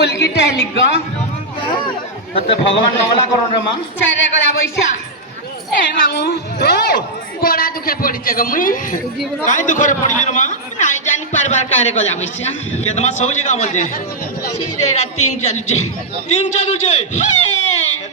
उलगी टहली ग तते भगवान नवला करून रे मा चारे गला बैसा ए मामू तो बड़ा दुखे पड़ीचे ग मुई काय दुखरे पड़ी रे मा नाइ जानी परबार कारे गला बैसा केदमा सौ जगह बोल जे सीधे रात 3 चालू जे 3 चालू जे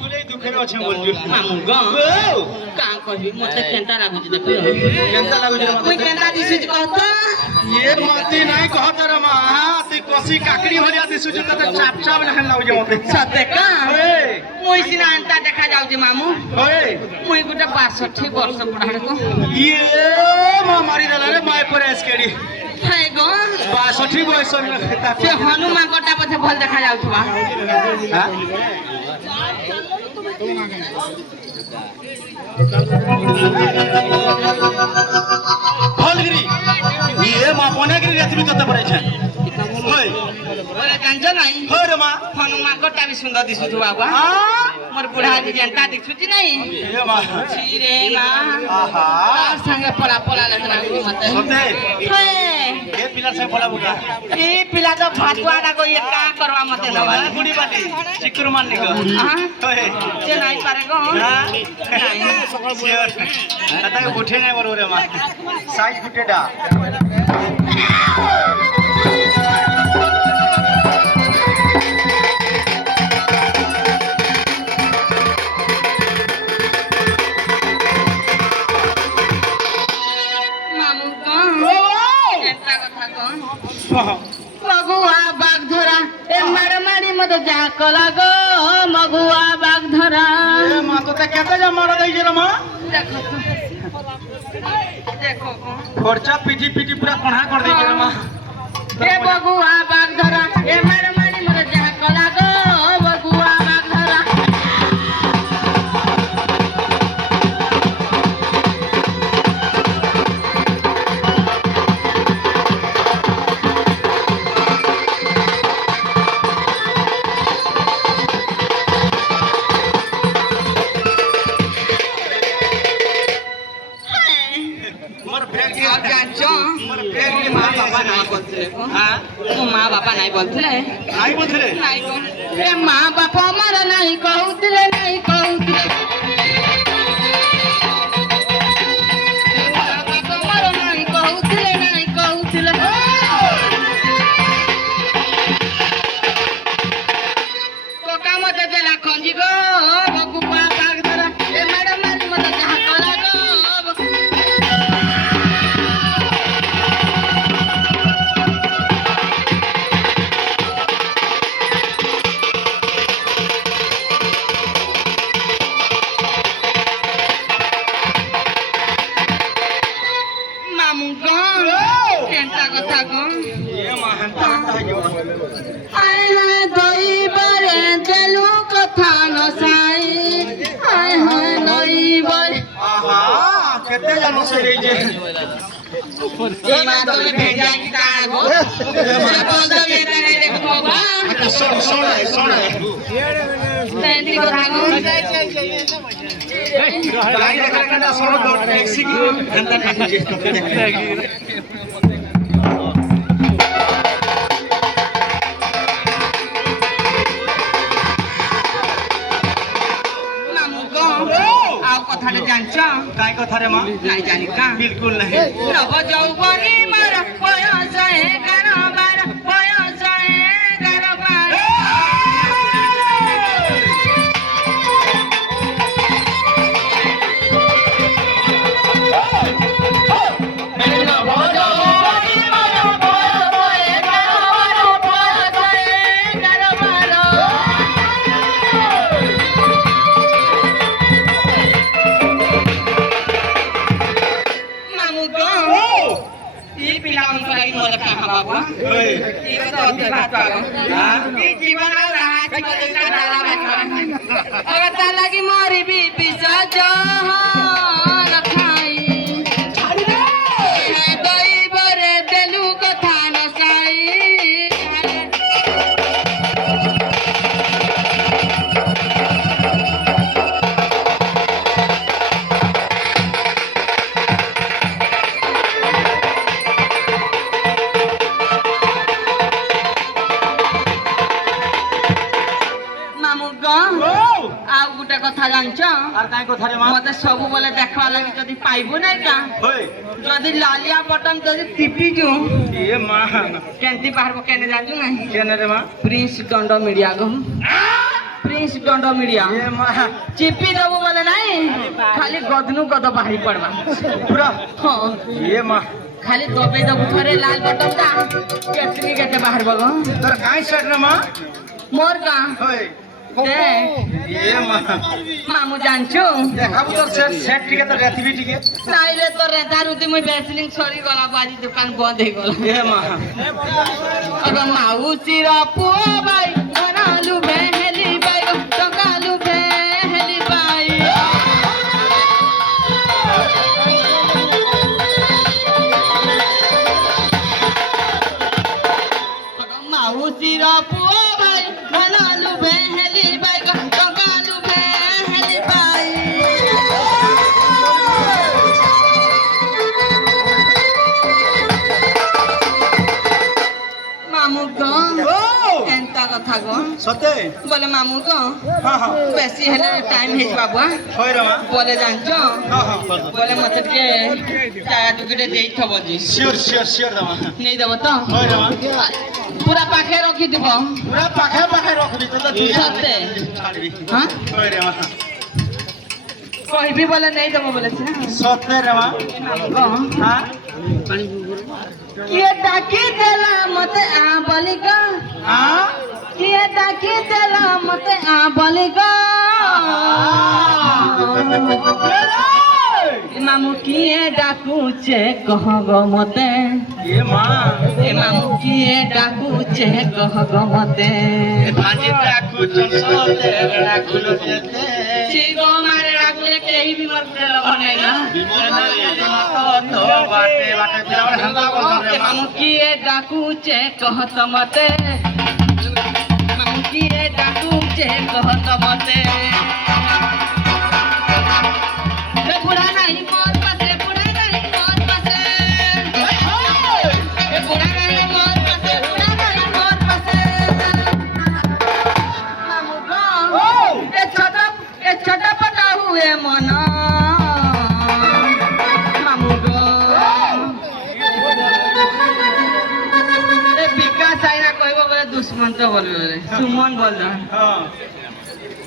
तुले दुखरे अछि बोल जे मामू ग का कहबी मते केंता लागु जे देखो केंता लागु जे मुई केंता दिसि कहत ये मती नाही कहत रे मा ती कोसी काकड़ी भरिया दिसु जे तते चाप चाप लहन लागु जे मते सते का ओए मुई सिना अंता देखा जाउ जे मामू ओए मुई गुटे 62 वर्ष बुढ़ाड़ को ये मा मारी देला रे माय पर एसकेडी हाय गो 62 बयस में खेता से हनुमान गोटा पथे भल देखा जाउथबा हां फलगिरी ये मा कोनेगिरी रेसिपी तते पड़ै छै होय ओरे कांजो नाही होय रे मा हनुमान गोटा भी सुंदर दिसुथबा बा हां मोर बुढ़ा जी जनता दिसुची नाही ये मा छी रे ना आहा संगे पला पला लगना मते सोते हे ये पिला से पला बुका ई पिला तो भातवा ना को ये का करवा मते नवा गुडी बाटी चिकुर मान निको हां होय जे नाही पारे गो हां सियर आता उठे नाही बरोबर रे मा साइज गुटेडा কলা গো মগুয়া বাগ ধরা এ মা তোতে কেতে যা মারা দেই রে মা দেখো তো দেখো খরচা পিটি পিটি পুরা কণা কর দেই রে মা এ মগুয়া বাগ ধরা এ মার মারি মরে যা কলা গো মগুয়া বাগ ধরা মোর ব্যাগ আর জানছো মোর ব্যাগ রে মা মা বাবা নাই বলছিলে হ্যাঁ ମୋ ମା ବାପା ନାଇଁ ବୋଲଥିଲେ নাই বলছিলে ନାଇଁ ଏ ମା ବାପା ଆମର ନାଇଁ କହୁଥିଲେ ନାଇଁ କହୁଥିଲେ ମା ବାପା ଆମର ନାଇଁ କହୁଥିଲେ ନାଇଁ କହୁଥିଲେ କକା ମତେ ଦେଲା ଖଞ୍ଜି ଗୋ ବକୁପା ବାଗ ଧରା ଏ ମ୍ୟାଡମ ମାରି ମତେ ଯାହା କଲା ଗୋ ମାମୁଁ କଣ କେନ୍ତା କଥା କଣ এ মা হান্তা হান্তা হইও আয় হায় দইবারে দেলু কথা নসাই আয় হায় দইবারে আহা কেতে জানো সে রে যে এই মা তোরে ভেজা কি কাগো সে বন্ধ মেটা নাই দেখো বাবা শোন শোন শোন তেন্দি কথা গো গাই রে কাটা শোন ট্যাক্সি কি হান্তা হান্তা যে তোকে দেখি মামুଁ কଣ ଆଉ କଥାଟା ଜାଣିଛ কাই কথা রে মা ନାଇଁ ଜାଣି କା বিলকুল নাই নব যৌবনী মার বয়স 11 12 বয়স 11 12 ମାମୁଁ କଣ এই ପିଲାମାନଙ୍କ ଲାଗି ମୋର କାହା ବାବା ওই এই କଥା ଅତି ଭାତ এই ଜୀବନ ରାହା ଜୀବନ ଡାଲା ଭାତ ଅଗ ତା ଲାଗି ମରିବି ବିଷ ଖାଇ ଦଇବରେ ଦେଲୁ କଥା ନସାଇ ମାମୁଁ କଣ ଆଉ ଗୋଟେ କଥା ଜାଣିଛ আর কাই কথা রে মা ମତେ ସବୁବେଳେ ଦେଖିବା ଲାଗି ଯଦି ପାଇବୁ ନାଇଁ କା ওই ଯଦି ଲାଲିଆ ବଟନ ଯଦି ଟିପିଛୁ এ মা କେମିତି ବାହାରିବ କେନେ ଜାଣିଛୁ ନାହିଁ কেনে রে মা ପ୍ରିନ୍ସ ଦଣ୍ଡ ମିଡ଼ିଆ ଗো ପ୍ରିନ୍ସ ଦଣ୍ଡ ମିଡ଼ିଆ এ ମা ଚିପି ଦବୁ ବୋଲେ ନାଇଁ ଖାଲି ଗଦନୁ ଗଦ ବାହାରି ପଡବା পুরা ହଁ এ মা ଖାଲି ଦବେଇ ଦବୁ ଥରେ ଲାଲ ବଟନଟା କେତେ କେତେ ବାହାରିବ ଗো তোর কাই সেট রে মা ମୋର କା ওই এ মা ମାମୁଁ ଜାଣିଛୁ দেখাবো তোর সেট সেট টিকে তো রেথিবি টিকে ନାଇଁରେ ତ ରେଧା ରୁଟି ମୁଇଁ ବେସିଲିଂ ସରିଗଲା ଆଜି ଦୋକାନ ବନ୍ଦ ହେଇଗଲା এ মা अब माउसीर पुओ बाई धरालु भेहेली बाई टकालु भेहेली बाई माउसीर पुओ बाई धरालु भेहेली बाई टकालु भेहेली बाई मामू कौन एंता कथा कौन সতে बोले मामू कौन হ্যাঁ হ্যাঁ बेसी हेले टाइम हे बाबा হয় রে মা बोले जानचो হ্যাঁ হ্যাঁ बोले मते के चाया टुकड़े देई थबो जी শিওর শিওর শিওর রে মা नहीं देबो तो হয় রে মা पूरा पाखे रखी দিব পুরা পাখে পাখে রাখবি তো সতে ছাড়বি हां হয় রে মা कहबी बोले नहीं देबो बोले छे সতে রে মা कौन হ্যাঁ ये डाकी देला मते आ बोली का হ্যাঁ किए डाकी देला मते आ बलिगा मामू किए डाकुचे कह गो मते ये माँ मामू किए डाकुचे कह गो मते भाजी डाकू चंसोते डाकू लोते चिगो मारे डाकुले केही भी मर देला बनेगा तो बाटे बाटे फिर हंगा बोल मामू किए डाकुचे कह त मते मामू किए डाकुचे कह त मते ए बुढ़ा नहीं मोर पासे बुढ़ा नहीं मोर पासे ए बुढ़ा नहीं मोर पासे बुढ़ा नहीं मोर पासे मामू गो ए छोटा पटा हुए मना मामू गो ए विकास आइना कहबो बोले दुश्मन तो बोलबे सुमन बोल रहा हां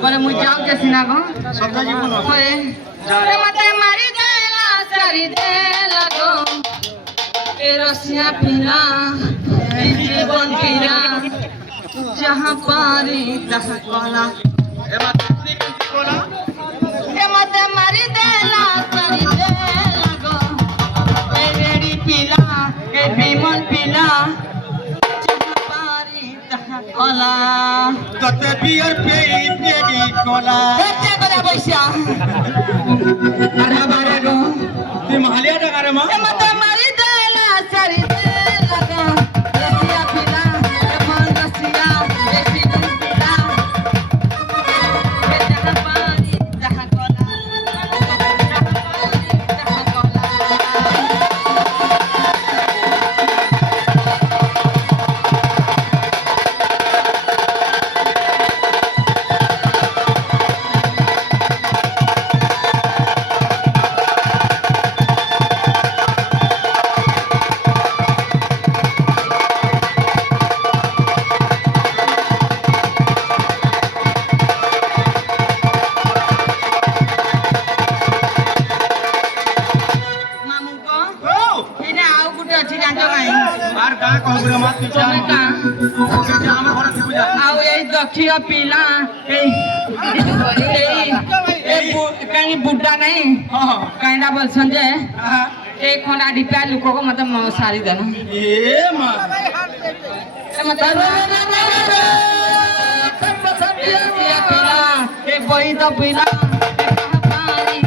बोले मुझे जाओ जैसी ना गो सत्ता जी बोलो होए रे मते मारी देला सारी दे लगो ए रसिया पीना ए जीवन पीना जहां पारी तहां कोला ए मते मारी देला सारी दे लगो ए रेडी पीला ए बिमल पीला जहां पारी तहां कोला कते बियर पेई पेडी कोला कते बड़ा पैसा अरे बारे गो ती महालिया टाका रे मां ए मते मारी देला सारी दे लगा रसिया पीला ए मन रसिया ए सीधन पीला ए जहां पानी जहां कोला जहां पानी जहां कोला मामू को इने आउ गुटे अछि जानतो नाही बार का कहब रे मां तू तमे का जा हम घर थी पूजा आउ एई दक्षिण पीला एई काई बुड्ढा नहीं हां काइंडा बोलसन जे हां एक खंडा डिप्या लुको को मतलब सारी देना ए मां ए मतलब ए बही तो पीला ए पानी